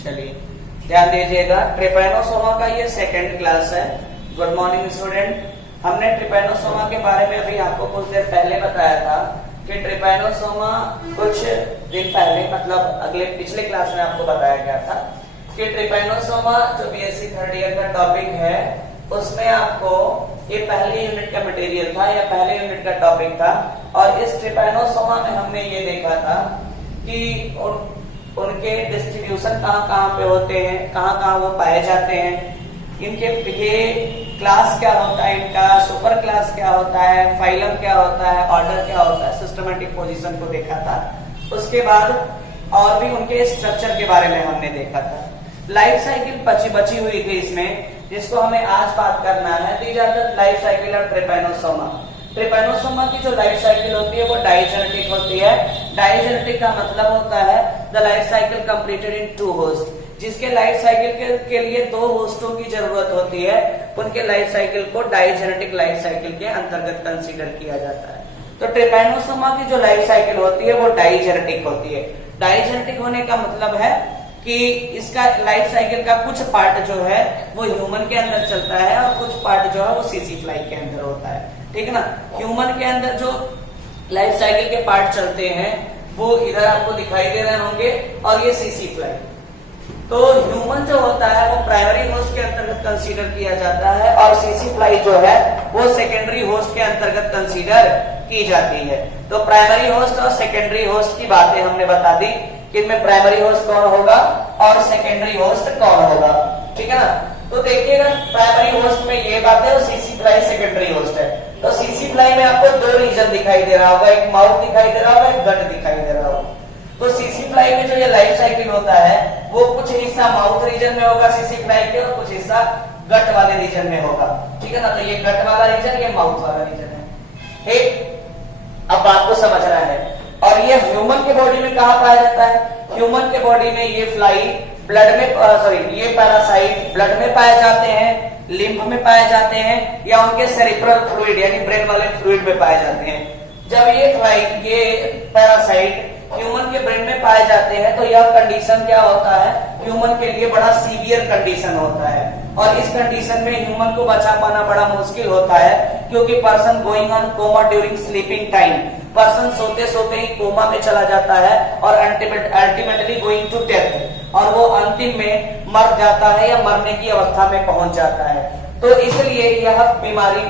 चलिए ध्यान दीजिएगा, ट्रिपैनोसोमा का ये सेकंड क्लास है। Good morning student. हमने ट्रिपैनोसोमा के बारे में अभी आपको कुछ देर पहले बताया था कि ट्रिपैनोसोमा कुछ दिन पहले मतलब अगले पिछले क्लास में आपको बताया गया था कि ट्रिपैनोसोमा जो बीएससी थर्ड ईयर का टॉपिक है उसमें आपको ये पहले यूनिट का मटेरियल था या पहले यूनिट का टॉपिक था। और इस ट्रिपैनोसोमा में हमने ये देखा था कि उनके डिस्ट्रीब्यूशन कहाँ कहाँ पे होते हैं, कहाँ कहाँ वो पाए जाते हैं, इनके ये क्लास क्या होता है, इनका सुपर क्लास क्या होता है, फाइलम क्या होता है, ऑर्डर क्या होता है, सिस्टमैटिक पोजीशन को देखा था। उसके बाद और भी उनके स्ट्रक्चर के बारे में हमने देखा था। लाइफ साइकिल बची हुई थी इसमें, जिसको हमें आज बात करना है। These are the life cycle of trypanosoma. Trypanosoma की जो लाइफ साइकिल होती है वो डाइजेनेटिक होती है। डाइजेनेटिक का मतलब होता है the life cycle completed in 2 host, जिसके लाइफ साइकिल के लिए 2 होस्टों की जरूरत होती है, उनके लाइफ साइकिल को डाइजेनेटिक लाइफ साइकिल के अंतर्गत कंसीडर किया जाता है। तो ट्रिपैनोसोमा की जो लाइफ साइकिल होती है वो डाइजेनेटिक होती है। डाइजेनेटिक होने का मतलब है कि इसका लाइफ साइकिल का कुछ पार्ट जो है वो ह्यूमन के अंदर चलता है और कुछ पार्ट जो है वो सीसी फ्लाई के अंदर होता है। ठीक है ना। ह्यूमन के अंदर जो लाइफ साइकिल के पार्ट चलते हैं वो इधर आपको दिखाई दे रहे होंगे और ये सीसी फ्लाई। तो ह्यूमन जो होता है वो प्राइमरी होस्ट के अंतर्गत कंसीडर किया जाता है और सीसी फ्लाई जो है वो सेकेंडरी होस्ट के अंतर्गत कंसीडर की जाती है। तो प्राइमरी होस्ट और सेकेंडरी होस्ट की बातें हमने बता दी कि इनमें प्राइमरी होस्ट कौन होगा और सेकेंडरी होस्ट कौन होगा। ठीक है ना। तो देखिएगा प्राइमरी होस्ट में ये बात है और सीसी फ्लाई सेकेंडरी होस्ट है। तो सीसी फ्लाई में आपको 2 रीजन दिखाई दे रहा होगा, एक माउथ दिखाई दे रहा होगा, एक गट दिखाई दे रहा होगा। तो सीसी फ्लाई में जो ये लाइफ साइकिल होता है वो कुछ हिस्सा माउथ रीजन में होगा सीसी फ्लाई के और कुछ हिस्सा गट वाले रीजन में होगा। ठीक है ना। तो ये गट वाला रीजन, ये माउथ वाला रीजन है। ठीक, अब बात को समझना है। और ये ह्यूमन के बॉडी में कहाँ पाया जाता है? ह्यूमन के बॉडी में ये फ्लाई ब्लड में ये पैरासाइट ब्लड में पाए जाते हैं, लिम्फ में पाए जाते हैं या उनके सेरिब्रल फ्लूइड यानी ब्रेन वाले फ्लूइड में पाए जाते हैं। जब ये फ्लाई ये पैरासाइट ह्यूमन के ब्रेन में पाए जाते हैं तो यह कंडीशन क्या होता है, ह्यूमन के लिए बड़ा सीवियर कंडीशन होता है। और इस कंडीशन में ह्यूमन को बचा पाना बड़ा मुश्किल होता है, क्योंकि person going on coma during sleeping time, person सोते सोते ही कोमा में चला जाता है और अल्टीमेटली गोइंग टू डेथ, और वो अंतिम में मर जाता है या मरने की अवस्था में पहुंच जाता है। तो इसलिए यह बीमारी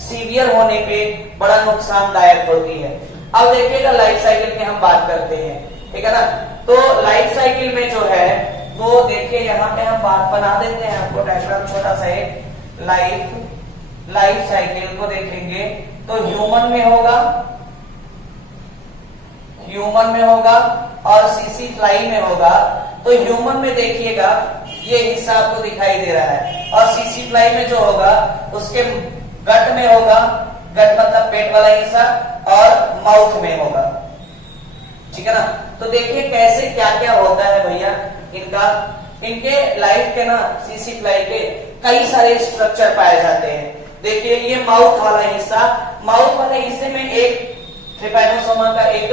सीवियर होने पे बड़ा नुकसानदायक होती है। अब देखिएगा लाइफ साइकिल में हम बात करते हैं। ठीक है ना। तो लाइफ साइकिल में जो है वो देखिए यहाँ पे हम बात बना देते हैं, आपको डायग्राम छोटा सा एक लाइफ साइकिल को देखेंगे तो ह्यूमन में होगा और सीसी फ्लाई में होगा। तो ह्यूमन में देखिएगा ये हिस्सा आपको दिखाई दे रहा है और सीसी फ्लाई में जो होगा उसके गट में होगा, गट मतलब पेट वाला हिस्सा, और माउथ में होगा। ठीक है ना। तो देखिए कैसे क्या क्या होता है भैया इनके लाइफ के ना सीसी फ्लाई के कई सारे स्ट्रक्चर पाए जाते हैं। देखिए ये माउथ वाला हिस्से में एक ट्रिपैनोसोमा का एक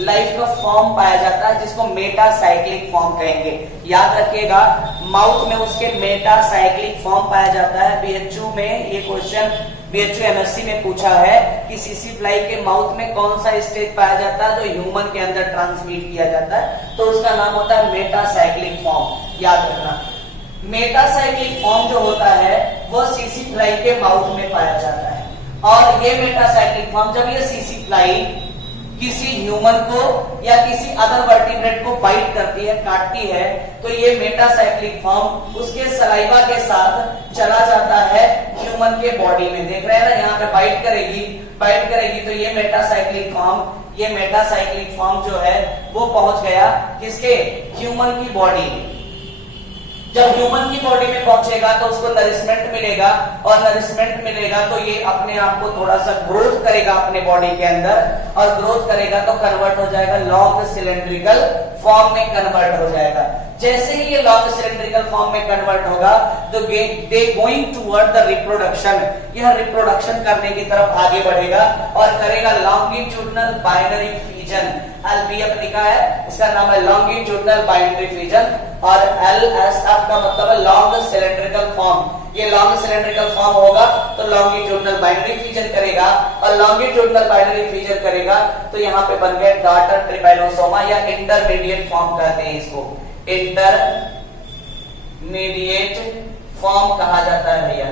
लाइफ का फॉर्म पाया जाता है जिसको मेटासाइक्लिक फॉर्म कहेंगे। याद रखिएगा माउथ में उसके मेटासाइक्लिक फॉर्म पाया जाता है। बीएचयू में ये क्वेश्चन बीएचयू एमएससी में पूछा है कि सीसी फ्लाई के माउथ में कौन सा स्टेज पाया जाता है जो ह्यूमन के अंदर ट्रांसमिट किया जाता है, तो उसका नाम होता है मेटासाइक्लिक फॉर्म। याद रखना मेटासाइक्लिक फॉर्म जो होता है वो सीसी फ्लाई के माउथ में पाया जाता है। और ये मेटासाइक्लिक फॉर्म जब ये सीसी फ्लाई किसी ह्यूमन को या किसी अदर वर्टिब्रेट को बाइट करती है, काटती है, तो ये मेटासाइक्लिक फॉर्म उसके सलाइवा के साथ चला जाता है ह्यूमन के बॉडी में। देख रहे हैं ना, यहाँ पे बाइट करेगी तो ये मेटासाइक्लिक फॉर्म जो है वो पहुंच गया किसके, ह्यूमन की बॉडी में। जब ह्यूमन की बॉडी में पहुंचेगा तो उसको नरिशमेंट मिलेगा और नरिशमेंट मिलेगा तो ये अपने आप को थोड़ा सा ग्रोथ करेगा अपने बॉडी के अंदर, और ग्रोथ करेगा तो कन्वर्ट हो जाएगा लॉन्ग सिलेंड्रिकल फॉर्म में कन्वर्ट हो जाएगा। जैसे ही ये लॉन्ग सिलेंड्रिकल फॉर्म में कन्वर्ट होगा तो they going toward the reproduction, यह रिप्रोडक्शन करने की तरफ आगे बढ़ेगा और करेगा लॉन्गिट्यूडनल बाइनरी फीजन, LBF लिखा है, इसका नाम है लॉन्गिट्यूडनल बाइनरी फीजन, और LSF का मतलब है लॉन्ग सिलेंड्रिकल फॉर्म। ये लॉन्ग सिलेंड्रिकल फॉर्म होगा तो लॉन्गिट्यूडनल बाइनरी फीजन करेगा, और लॉन्गिट्यूडनल बाइनरी फीजन करेगा तो यहाँ पे बन गए डॉटर ट्रिपैनोसोमा, या इंटरमीडिएट फॉर्म कहते हैं इसको, इंटरमीडिएट फॉर्म कहा जाता है भैया।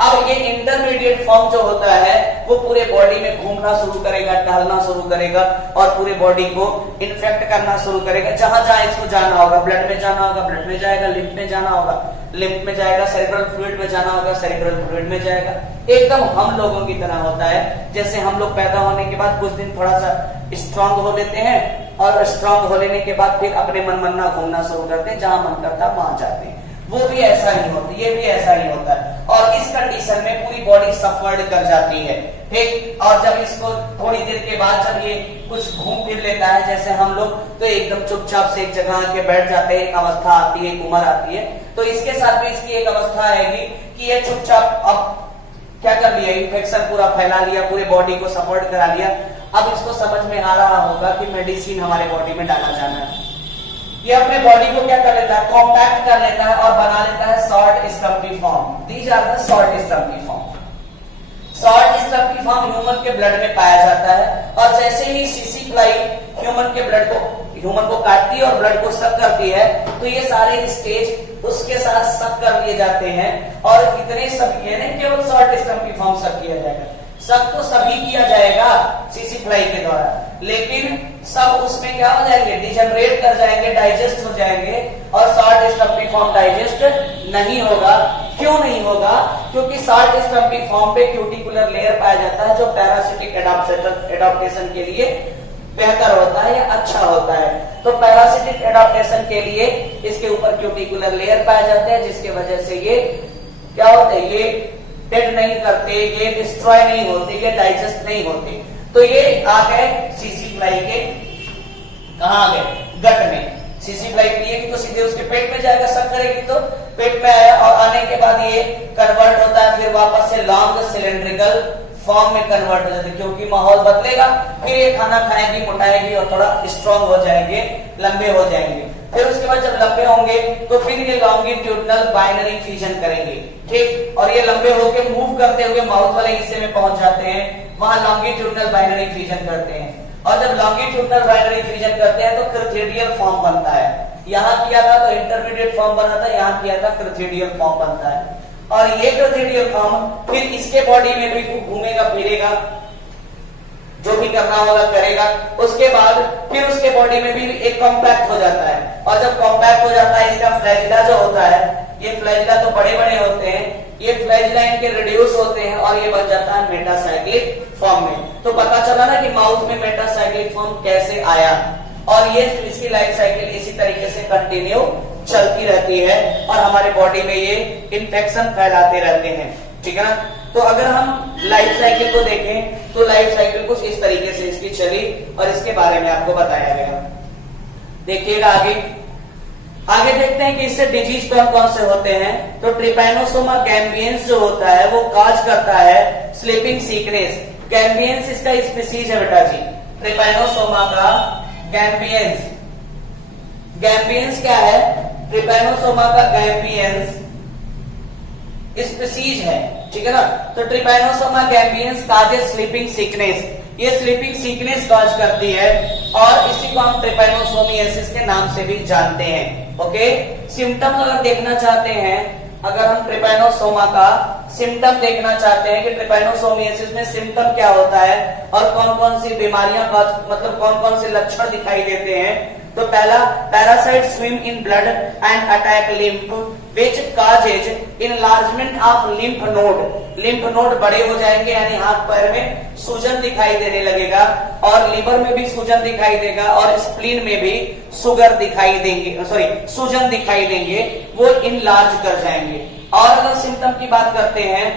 अब ये इंटरमीडिएट फॉर्म जो होता है वो पूरे बॉडी में घूमना शुरू करेगा, टहलना शुरू करेगा, और पूरे बॉडी को इन्फेक्ट करना शुरू करेगा। जहां जहां इसको जाना होगा, ब्लड में जाना होगा, ब्लड में जाएगा, लिम्फ में जाना होगा, लिम्फ में जाएगा, सेरेब्रल फ्लूइड में जाना होगा, सेरेब्रल फ्लूइड में जाएगा। एकदम हम लोगों की तरह होता है, जैसे हम लोग पैदा होने के बाद कुछ दिन थोड़ा सा स्ट्रांग हो लेते हैं, और स्ट्रांग हो लेने के बाद फिर अपने मनमन्ना घूमना शुरू करते हैं, जहां मन करता वहां जाते हैं। वो भी ऐसा ही होता है, ये भी ऐसा ही होता है, और इस कंडीशन में पूरी बॉडी सफर्ड कर जाती है, ठीक। और जब इसको थोड़ी देर के बाद जब ये कुछ घूम फिर लेता है जैसे हम लोग, तो एकदम चुपचाप से एक जगह आके बैठ जाते हैं, एक अवस्था आती है, एक उम्र आती है। तो इसके साथ भी इसकी एक अवस्था आएगी कि ये चुपचाप अब क्या कर लिया, इन्फेक्शन पूरा फैला लिया, पूरे बॉडी को सफर्ड करा लिया। अब इसको समझ में आ रहा होगा कि मेडिसिन हमारे बॉडी में डाला जाना है। ये अपने बॉडी को क्या कर लेता है, कॉम्पैक्ट कर लेता है और बना लेता है short stumpy form. These are the short stumpy form. Short stumpy form human के ब्लड में पाया जाता है, और जैसे ही सीसी फ्लाई ह्यूमन को काटती है और ब्लड को सक करती है, तो ये सारे स्टेज उसके साथ सक कर लिए जाते हैं, और इतने सब ये नहीं केवल शॉर्ट स्टम्पी फॉर्म सक किया जाएगा, सब तो सभी किया जाएगा सीसी फ्लाई के द्वारा, लेकिन सब उसमें क्या हो जाएंगे, डिजनरेट कर जाएंगे, डाइजेस्ट हो जाएंगे, और शॉर्ट स्टम्पी फॉर्म डाइजेस्ट नहीं होगा। क्यों नहीं होगा? क्योंकि शॉर्ट स्टम्पी फॉर्म पे क्यूटिकुलर लेयर पाया जाता है, जो पैरासिटिक एडाप्टेशन के लिए बेहतर होता है या अच्छा होता है। तो पैरासिटिक एडाप्टेशन के लिए इसके ऊपर क्यूटिकुलर लेयर पाए जाते हैं, जिसके वजह से ये क्या होते हैं, ये डेड नहीं करते, ये डिस्ट्रॉय नहीं होते, ये डाइजेस्ट नहीं होते। तो ये आ गए सीसी फ्लाई के, कहा आ गए, गट में। सीसी फ्लाई पिएगी तो सीधे उसके पेट में जाएगा, सक करेगी तो पेट में आया, और आने के बाद ये कन्वर्ट होता है फिर वापस से लॉन्ग सिलेंड्रिकल फॉर्म में कन्वर्ट हो जाते, क्योंकि माहौल बदलेगा, फिर ये खाना खाएगी, मोटाएगी, और थोड़ा स्ट्रांग हो जाएंगे, लंबे हो जाएंगे। फिर उसके बाद जब लंबे होंगे तो फिर ये लॉन्गिट्यूडनल बाइनरी फीजन करेंगे, ठीक। और ये लंबे होकर मूव करते हुए माउथ वाले हिस्से में पहुंच जाते हैं, वहां लॉन्गिट्यूडनल बाइनरी फीजन करते हैं। और जब लॉन्गिट्यूडनल बाइनरी फीजन करते हैं तो क्रिथेडियल फॉर्म बनता है। यहां किया था तो इंटरमीडिएट फॉर्म बना था, यहां किया था क्रिथेडियल फॉर्म बनता है। और ये क्रिथेडियल फॉर्म फिर इसके बॉडी में भी घूमेगा फिरेगा, जो भी करना होगा करेगा। उसके बाद फिर उसके बॉडी में भी एक कॉम्पैक्ट हो जाता है, और जब कॉम्पैक्ट हो जाता है इसका फ्लैजिला जो होता है, ये फ्लैजिला तो बड़े बड़े होते हैं, ये फ्लैजिला इनके रिड्यूस होते हैं, और ये बन जाता है मेटासाइक्लिक फॉर्म में। तो पता चला ना कि माउथ में मेटासाइक्लिक फॉर्म कैसे आया, और ये इसकी लाइफ साइकिल इसी तरीके से कंटिन्यू चलती रहती है, और हमारे बॉडी में ये इन्फेक्शन फैलाते रहते हैं, ठीक है ना। तो अगर हम लाइफ साइकिल को देखें तो लाइफ साइकिल कुछ इस तरीके से इसकी चली, और इसके बारे में आपको बताया गया। देखिएगा आगे देखते हैं कि इससे डिजीज कौन कौन से होते हैं। तो ट्रिपैनोसोमा गैम्बियंस जो होता है वो काज करता है स्लीपिंग सिकनेस। गैम्बियंस इसका स्पीसीज है बेटा जी, ट्रिपैनोसोमा का गैम्बियंस। गैम्बियंस क्या है? ट्रिपैनोसोमा का गैम्बियंस स्पीसीज है, ठीक है ना। तो Trypanosoma gambiense causes sleeping sickness, ये स्लीपिंग सिकनेस कॉज करती है, और इसी को हम ट्रिपैनोसोमियासिस के नाम से भी जानते हैं। ओके, सिम्टम अगर देखना चाहते हैं, अगर हम ट्रिपैनोसोमा का सिम्टम देखना चाहते हैं कि ट्रिपैनोसोमियासिस में सिम्टम क्या होता है और कौन कौन सी बीमारियां मतलब कौन कौन से लक्षण दिखाई देते हैं, तो पहला, parasite swim in blood and attack lymph which causes enlargement of lymph node. Lymph node बड़े हो जाएंगे, यानी हाथ पैर में सूजन दिखाई देने लगेगा, और लीवर में भी सूजन दिखाई देगा, और स्प्लीन में भी सूजन दिखाई देंगे, वो इनलार्ज कर जाएंगे। और अगर सिम्टम की बात करते हैं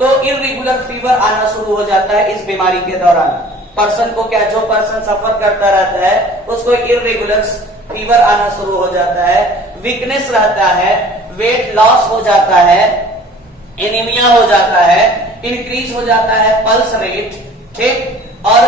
तो इररेगुलर फीवर आना शुरू हो जाता है इस बीमारी के दौरान। पर्सन को क्या, जो पर्सन सफर करता रहता है उसको इररेगुलर फीवर आना शुरू हो जाता है, वीकनेस रहता है, वेट लॉस हो जाता है, एनीमिया हो जाता है, इंक्रीज हो जाता है पल्स रेट, ठीक। और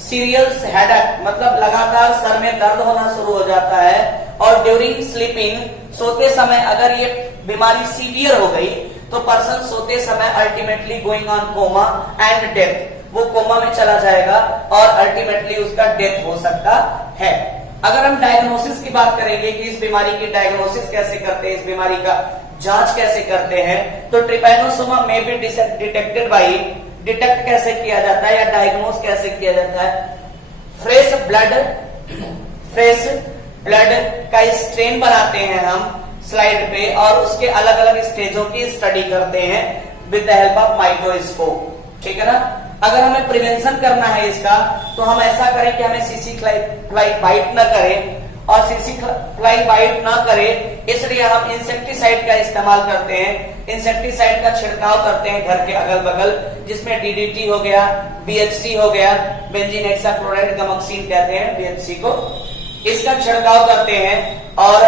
सीरियस हेडेक मतलब लगातार सर में दर्द होना शुरू हो जाता है, और ड्यूरिंग स्लीपिंग सोते समय अगर ये बीमारी सीवियर हो गई तो पर्सन सोते समय ultimately going on coma and death, वो कोमा में चला जाएगा और अल्टीमेटली उसका डेथ हो सकता है। अगर हम डायग्नोसिस की बात करेंगे कि इस बीमारी की डायग्नोसिस कैसे करते हैं, इस बीमारी का जांच कैसे करते हैं, तो ट्रिपैनोसोमा में बी डिटेक्टेड बाई, डिटेक्ट कैसे किया जाता है या डायग्नोस कैसे किया जाता है, फ्रेश ब्लड का स्ट्रेन बनाते हैं हम स्लाइड पे और उसके अलग अलग स्टेजों की स्टडी करते हैं with the help of microscope, ठीक है ना। अगर हमें प्रिवेंशन करना है इसका तो हम ऐसा करें कि हमें सीसी फ्लाई बाइट न करें, और सीसी फ्लाई बाइट ना करें इसलिए हम इंसेक्टिसाइड का इस्तेमाल करते हैं, इंसेक्टिसाइड का छिड़काव करते हैं घर के अगल बगल, जिसमें डीडीटी हो गया, बीएचसी हो गया, बेंजीन हेक्साक्लोराइड गमक्सीन कहते हैं बीएचसी को, इसका छिड़काव करते हैं। और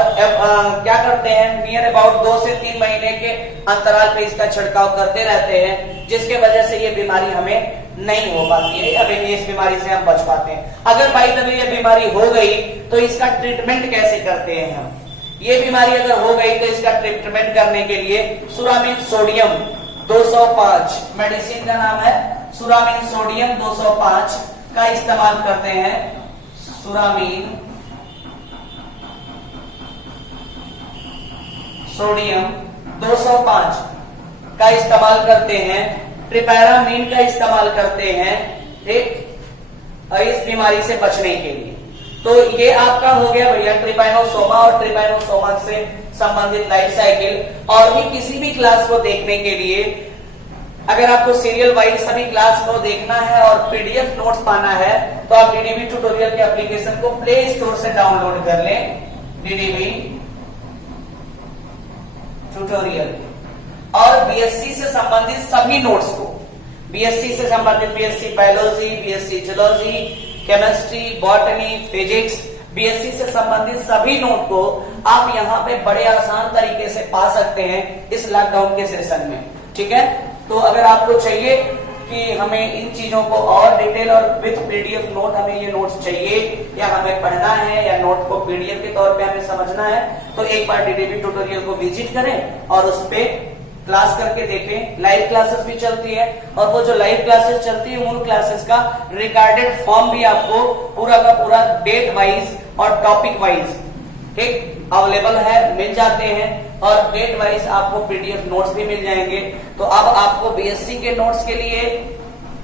क्या करते हैं, नियर अबाउट 2 से 3 महीने के अंतराल पे इसका छिड़काव करते रहते हैं, जिसके वजह से ये बीमारी हमें नहीं हो पाती है, अभी इस बीमारी से हम बच पाते हैं। अगर बाई द वे ये बीमारी हो गई तो इसका ट्रीटमेंट कैसे करते हैं हम, ये बीमारी अगर हो गई तो इसका ट्रीटमेंट करने के लिए सुरामिन सोडियम 205 मेडिसिन का नाम है, सुरामिन सोडियम 205 का इस्तेमाल करते हैं, सुरामिन सोडियम 205 का इस्तेमाल करते हैं, ट्रिपैरामीन का इस्तेमाल करते हैं, ठीक, इस बीमारी से बचने के लिए। तो ये आपका हो गया भैया ट्रिपैनोसोमा और ट्रिपैनोसोमा से संबंधित लाइफ साइकिल। और भी किसी भी क्लास को देखने के लिए अगर आपको सीरियल वाइज सभी क्लास को देखना है और पीडीएफ नोट्स पाना है तो आप डीडीवी ट्यूटोरियल के एप्लीकेशन को प्ले स्टोर से डाउनलोड कर लें, डीडीवी ट्यूटोरियल, और बीएससी से संबंधित सभी नोट्स को, बीएससी से संबंधित BSc biology, BSc zoology, chemistry, botany, physics, BSc से संबंधित सभी नोट को आप यहाँ पे बड़े आसान तरीके से पा सकते हैं इस लॉकडाउन के सेशन में, ठीक है। तो अगर आपको चाहिए कि हमें इन चीजों को और डिटेल और विथ पीडीएफ नोट, हमें ये नोट्स चाहिए या हमें पढ़ना है या नोट को पीडीएफ के तौर पे हमें समझना है, तो एक बार डीडीवी ट्यूटोरियल को विजिट करें और उस पे क्लास करके देखें। लाइव क्लासेस भी चलती है और वो जो लाइव क्लासेस चलती है उन क्लासेस का रिकॉर्डेड फॉर्म भी आपको पूरा का पूरा डेट वाइज और टॉपिक वाइज ठीक अवेलेबल है, मिल जाते हैं, और डेट वाइज आपको पीडीएफ नोट्स भी मिल जाएंगे। तो अब आपको बीएससी के नोट्स के लिए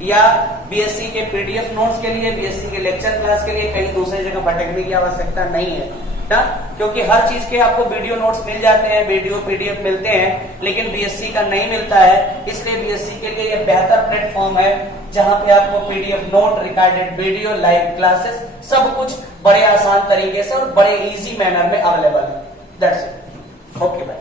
या बीएससी के पीडीएफ नोट्स के लिए, बीएससी के लेक्चर क्लास के लिए कहीं दूसरी जगह भटकने की आवश्यकता नहीं है ना, क्योंकि हर चीज के आपको वीडियो नोट्स मिल जाते हैं, वीडियो पीडीएफ मिलते हैं, लेकिन बीएससी का नहीं मिलता है। इसलिए बीएससी के लिए यह बेहतर प्लेटफॉर्म है जहां पे आपको PDF note, recorded video, live classes सब कुछ बड़े आसान तरीके से और बड़े इजी मैनर में अवेलेबल है। That's it, okay bye.